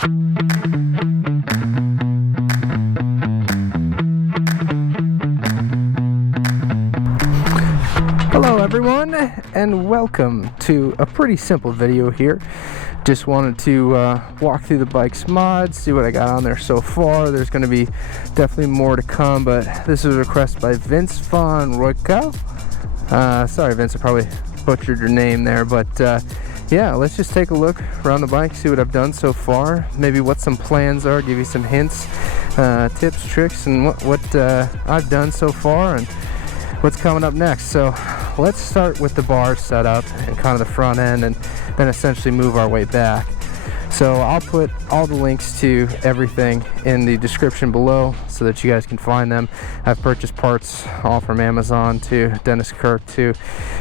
Hello everyone, and welcome to a pretty simple video here. Just wanted to walk through the bike's mods, see what I got on there so far. There's going to be definitely more to come, but this was a request by Vince von Roykow. Sorry Vince, I probably butchered your name there, but yeah, let's just take a look around the bike, see what I've done so far, maybe what some plans are, give you some hints, tips, tricks, and what I've done so far and what's coming up next. So let's start with the bar setup and kind of the front end, and then essentially move our way back. So I'll put all the links to everything in the description below so that you guys can find them. I've purchased parts all from Amazon to Dennis Kirk to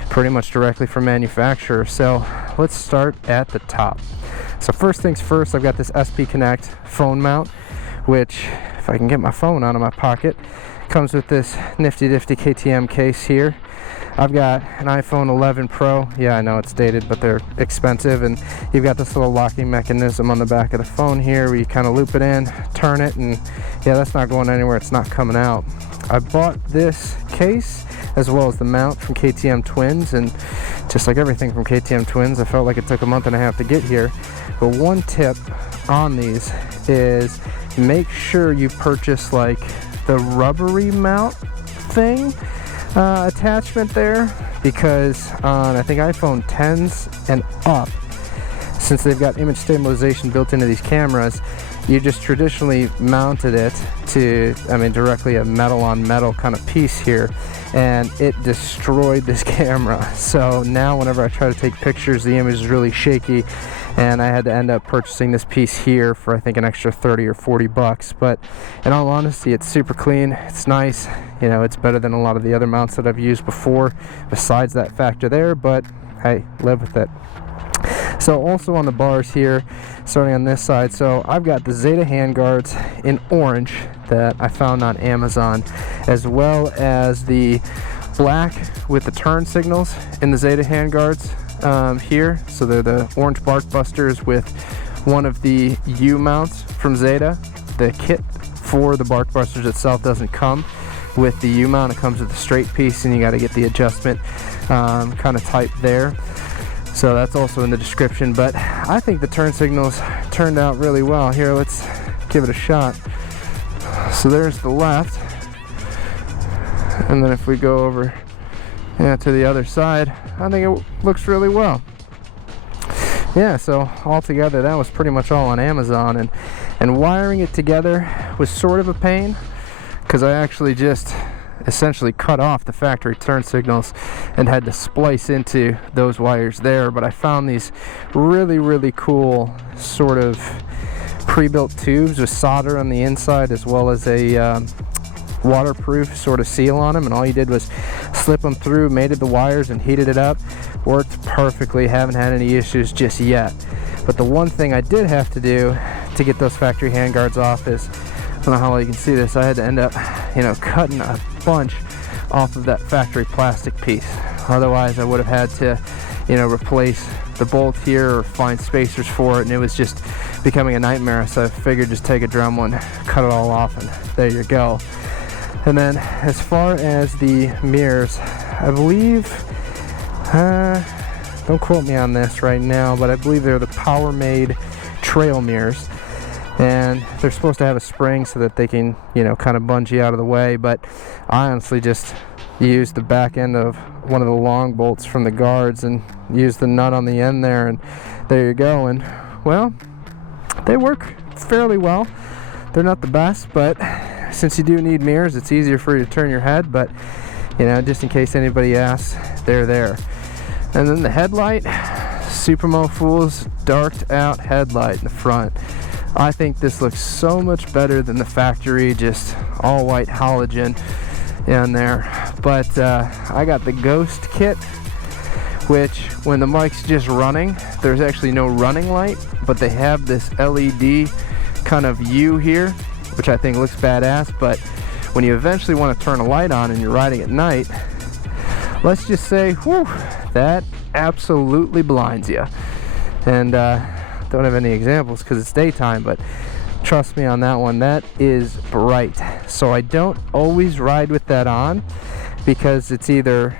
pretty much directly from manufacturer. So let's start at the top. So first things first, I've got this SP Connect phone mount, which if I can get my phone out of my pocket, comes with this nifty KTM case here. I've got an iPhone 11 Pro. Yeah, I know it's dated, but they're expensive, and you've got this little locking mechanism on the back of the phone here where you kind of loop it in, turn it, and yeah, that's not going anywhere, it's not coming out. I bought this case as well as the mount from KTM Twins, and just like everything from KTM Twins, I felt like it took a month and a half to get here. But one tip on these is make sure you purchase like the rubbery mount thing attachment there, because on I think iPhone 10s and up, since they've got image stabilization built into these cameras, you just traditionally mounted it to, I mean, directly a metal on metal kind of piece here, and it destroyed this camera. So now whenever I try to take pictures, the image is really shaky, and I had to end up purchasing this piece here for I think an extra 30 or 40 bucks. But in all honesty, it's super clean, it's nice, you know, it's better than a lot of the other mounts that I've used before besides that factor there, but hey, live with it. So also on the bars here, starting on this side, so I've got the Zeta handguards in orange that I found on Amazon, as well as the black with the turn signals in the Zeta handguards here. So they're the orange bark busters with one of the U mounts from Zeta. The kit for the bark busters itself doesn't come with the U mount, it comes with a straight piece, and you got to get the adjustment kind of type there. So that's also in the description, but I think the turn signals turned out really well. Here, let's give it a shot. So there's the left, and then if we go over to the other side, I think it looks really well. Yeah, so altogether that was pretty much all on Amazon, and wiring it together was sort of a pain, because I actually just essentially cut off the factory turn signals and had to splice into those wires there. But I found these really cool sort of pre-built tubes with solder on the inside, as well as a waterproof sort of seal on them, and all you did was slip them through, mated the wires and heated it up. Worked perfectly, haven't had any issues just yet. But the one thing I did have to do to get those factory handguards off is, I don't know how well you can see this, I had to end up, you know, cutting a bunch off of that factory plastic piece. Otherwise I would have had to, you know, replace the bolt here or find spacers for it, and it was just becoming a nightmare. So I figured just take a Dremel, cut it all off, and there you go. And then as far as the mirrors, I believe, don't quote me on this right now, but I believe they're the Power-Made trail mirrors. And they're supposed to have a spring so that they can, you know, kind of bungee out of the way, but I honestly just used the back end of one of the long bolts from the guards and used the nut on the end there, and there you go. And well, they work fairly well. They're not the best, but since you do need mirrors, it's easier for you to turn your head, but you know, just in case anybody asks, they're there. And then the headlight, SupermoFools darked out headlight in the front. I think this looks so much better than the factory, just all white halogen in there. But I got the Ghost kit, which when the mic's just running, there's actually no running light, but they have this LED kind of U here, which I think looks badass. But when you eventually want to turn a light on and you're riding at night, let's just say, whew, that absolutely blinds you. And don't have any examples because it's daytime, but trust me on that one, that is bright. So I don't always ride with that on because it's either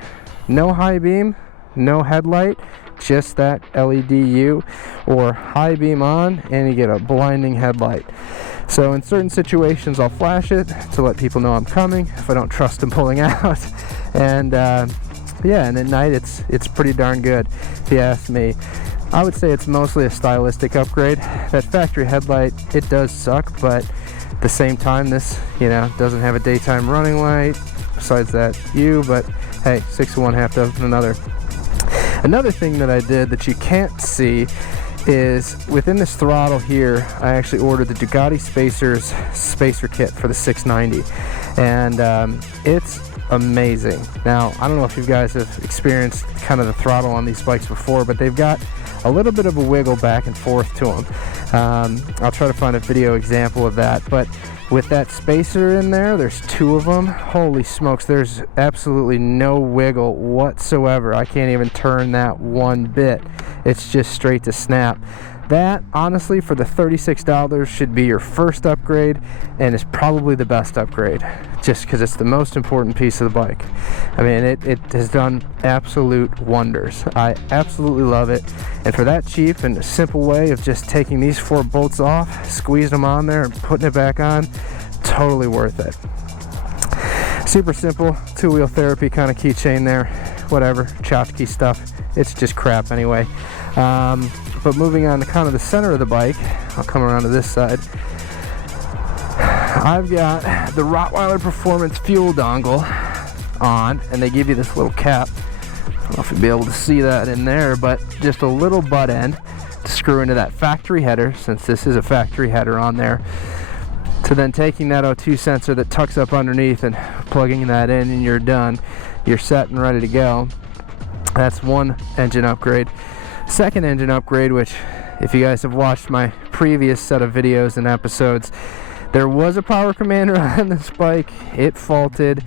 no high beam, no headlight, just that LED U, or high beam on and you get a blinding headlight. So in certain situations I'll flash it to let people know I'm coming if I don't trust them pulling out. And yeah, and at night it's pretty darn good if you ask me. I would say it's mostly a stylistic upgrade. That factory headlight, it does suck, but at the same time this, you know, doesn't have a daytime running light besides that U, but hey, 6 of one, half dozen another. Another thing that I did that you can't see is within this throttle here, I actually ordered the Ducati Spacers spacer kit for the 690, and it's amazing. Now, I don't know if you guys have experienced kind of the throttle on these bikes before, but they've got a little bit of a wiggle back and forth to them. I'll try to find a video example of that, but with that spacer in there, there's 2 of them. Holy smokes, there's absolutely no wiggle whatsoever. I can't even turn that one bit. It's just straight to snap. That, honestly, for the $36 should be your first upgrade, and is probably the best upgrade, just because it's the most important piece of the bike. I mean, it has done absolute wonders. I absolutely love it, and for that cheap and a simple way of just taking these 4 bolts off, squeezing them on there, and putting it back on, totally worth it. Super simple, 2-wheel therapy kind of keychain there, whatever, tchotchke stuff. It's just crap anyway. But moving on to kind of the center of the bike, I'll come around to this side. I've got the Rottweiler Performance fuel dongle on, and they give you this little cap. I don't know if you'll be able to see that in there, but just a little butt end to screw into that factory header, since this is a factory header on there, to then taking that O2 sensor that tucks up underneath and plugging that in, and you're done. You're set and ready to go. That's one engine upgrade. Second engine upgrade, which if you guys have watched my previous set of videos and episodes, there was a power commander on this bike. It faulted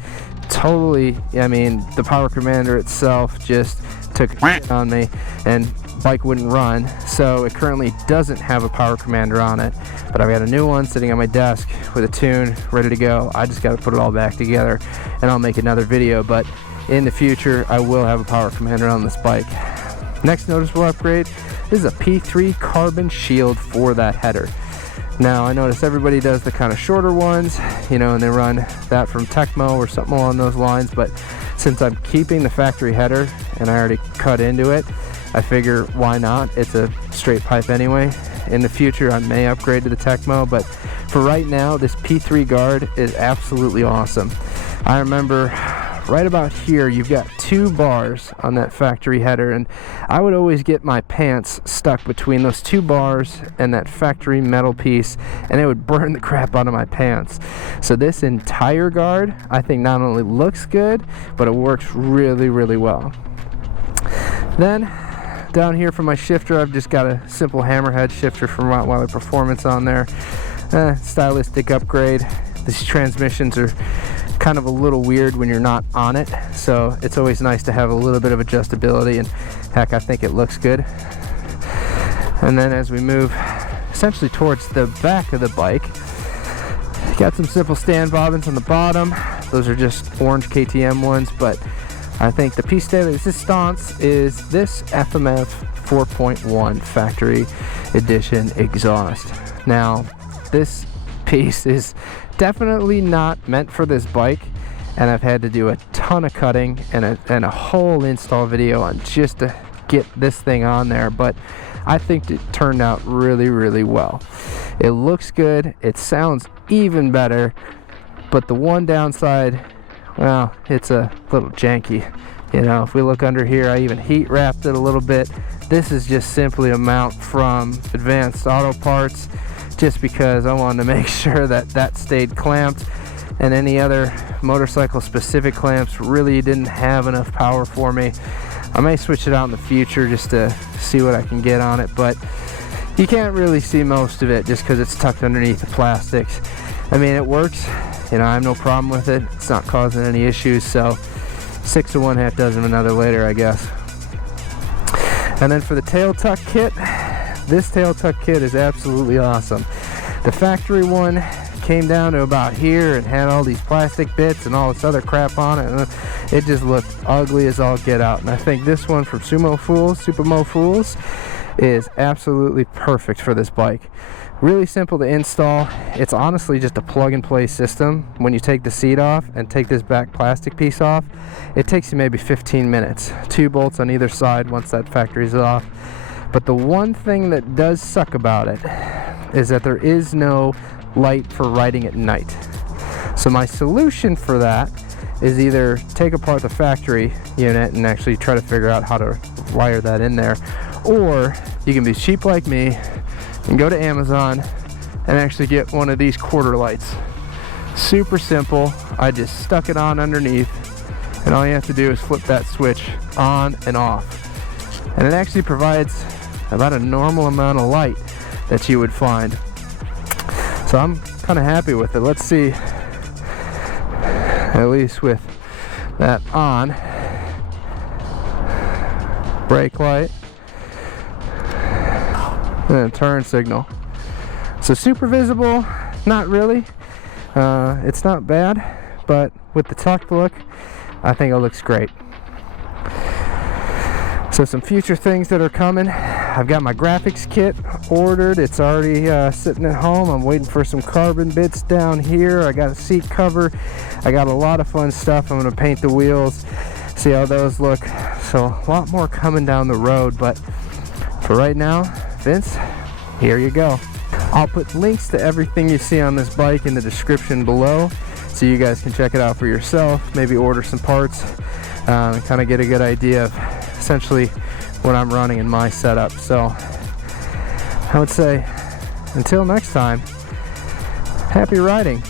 totally. I mean, the power commander itself just took a on me and bike wouldn't run, so it currently doesn't have a power commander on it, but I've got a new one sitting on my desk with a tune ready to go. I just got to put it all back together and I'll make another video, but in the future I will have a power commander on this bike. Next noticeable upgrade is a P3 carbon shield for that header. Now, I notice everybody does the kind of shorter ones, you know, and they run that from Tecmo or something along those lines, but since I'm keeping the factory header and I already cut into it, I figure why not? It's a straight pipe anyway. In the future I may upgrade to the Tecmo, but for right now this P3 guard is absolutely awesome. I remember right about here you've got 2 bars on that factory header, and I would always get my pants stuck between those 2 bars and that factory metal piece, and it would burn the crap out of my pants. So this entire guard, I think, not only looks good, but it works really, really well. Then down here for my shifter, I've just got a simple hammerhead shifter from Rottweiler Performance on there. Stylistic upgrade. These transmissions are kind of a little weird when you're not on it, so it's always nice to have a little bit of adjustability, and heck, I think it looks good. And then as we move essentially towards the back of the bike, got some simple stand bobbins on the bottom. Those are just orange KTM ones, but I think the piece de resistance is this FMF 4.1 factory edition exhaust. Now, this piece is definitely not meant for this bike, and I've had to do a ton of cutting and a whole install video on just to get this thing on there, but I think it turned out really, really well. It looks good, it sounds even better, but the one downside, well, it's a little janky. You know, if we look under here, I even heat wrapped it a little bit. This is just simply a mount from Advanced Auto Parts, just because I wanted to make sure that that stayed clamped, and any other motorcycle specific clamps really didn't have enough power for me. I may switch it out in the future just to see what I can get on it, but you can't really see most of it just because it's tucked underneath the plastics. I mean, it works, you know, I have no problem with it. It's not causing any issues, so 6 of one, half dozen of another later, I guess. And then for the tail tuck kit, this tail tuck kit is absolutely awesome. The factory one came down to about here and had all these plastic bits and all this other crap on it, and it just looked ugly as all get out. And I think this one from SupermoFools is absolutely perfect for this bike. Really simple to install. It's honestly just a plug and play system. When you take the seat off and take this back plastic piece off, it takes you maybe 15 minutes. 2 bolts on either side once that factory's off. But the one thing that does suck about it is that there is no light for riding at night. So my solution for that is either take apart the factory unit and actually try to figure out how to wire that in there, or you can be cheap like me and go to Amazon and actually get one of these quarter lights. Super simple. I just stuck it on underneath, and all you have to do is flip that switch on and off, and it actually provides about a normal amount of light that you would find. So I'm kind of happy with it. Let's see, at least with that on. Brake light and a turn signal. So super visible, not really. It's not bad, but with the tucked look, I think it looks great. So some future things that are coming. I've got my graphics kit ordered. It's already sitting at home. I'm waiting for some carbon bits down here. I got a seat cover. I got a lot of fun stuff. I'm gonna paint the wheels, see how those look. So a lot more coming down the road, but for right now, Vince, here you go. I'll put links to everything you see on this bike in the description below, so you guys can check it out for yourself, maybe order some parts, and kind of get a good idea of essentially what I'm running in my setup. So I would say until next time, happy riding.